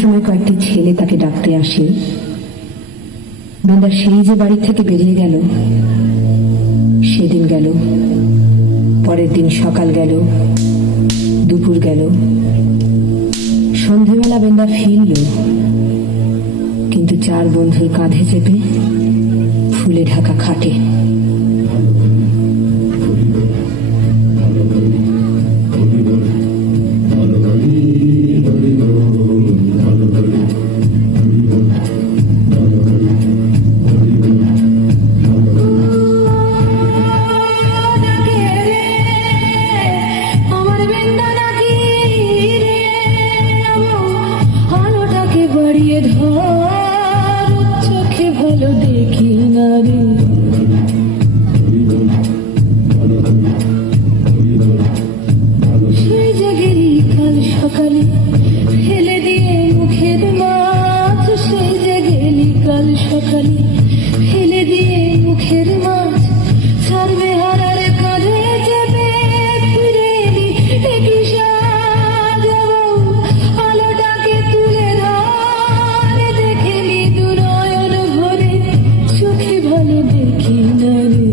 সময় কয়েকটি ছেলে তাকে ডাকতে আসে। বৃন্দা সেই যে বাড়ি থেকে বেরিয়ে গেল, সেদিন গেল, পরের দিন সকাল গেল, দুপুর গেল, সন্ধেবেলা বৃন্দা ফিরল, কিন্তু চার বন্ধুর কাঁধে চেপে ফুলে ঢাকা খাটে। বাড়িয়ে ধর চোখে ভালো দেখি না রে, সেই যে গেলি কাল সকালে ফেলে দিয়ে মুখের মাছ, সেই যে গেলি কাল সকালে ফেলে দিয়ে মুখের মাছ, ছাড়বে হারার কাঁধে যাবে ফিরে এলি একই সাজাবো আলোটাকে তুলে ধর, দেখেলি দুনয়ন ভরে চোখে ভালো দেখি না রে।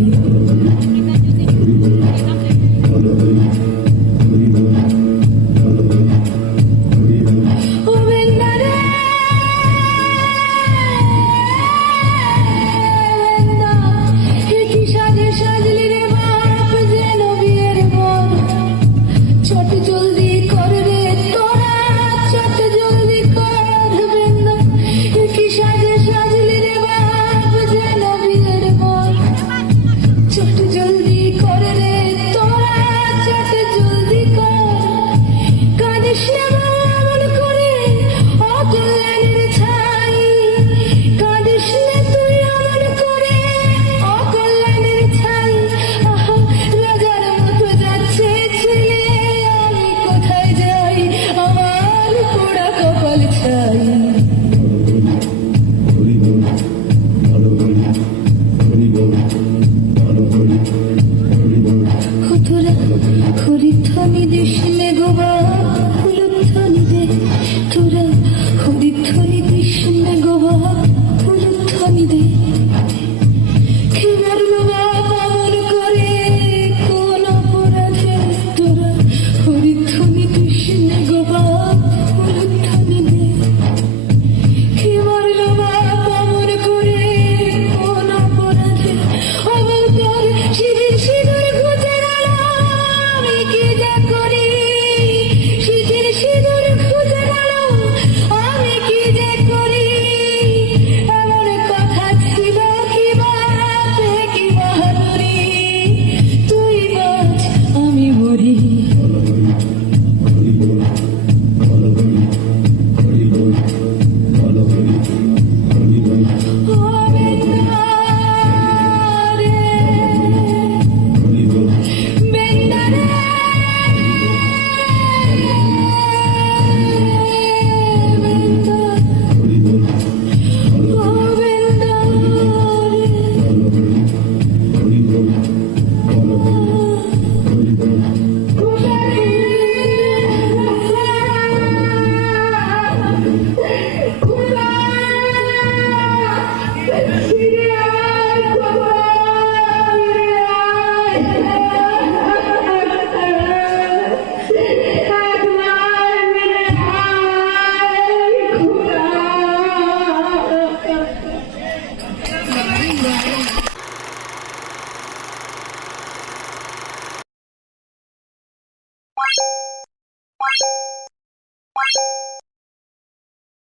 হরিধ্বনি দেশে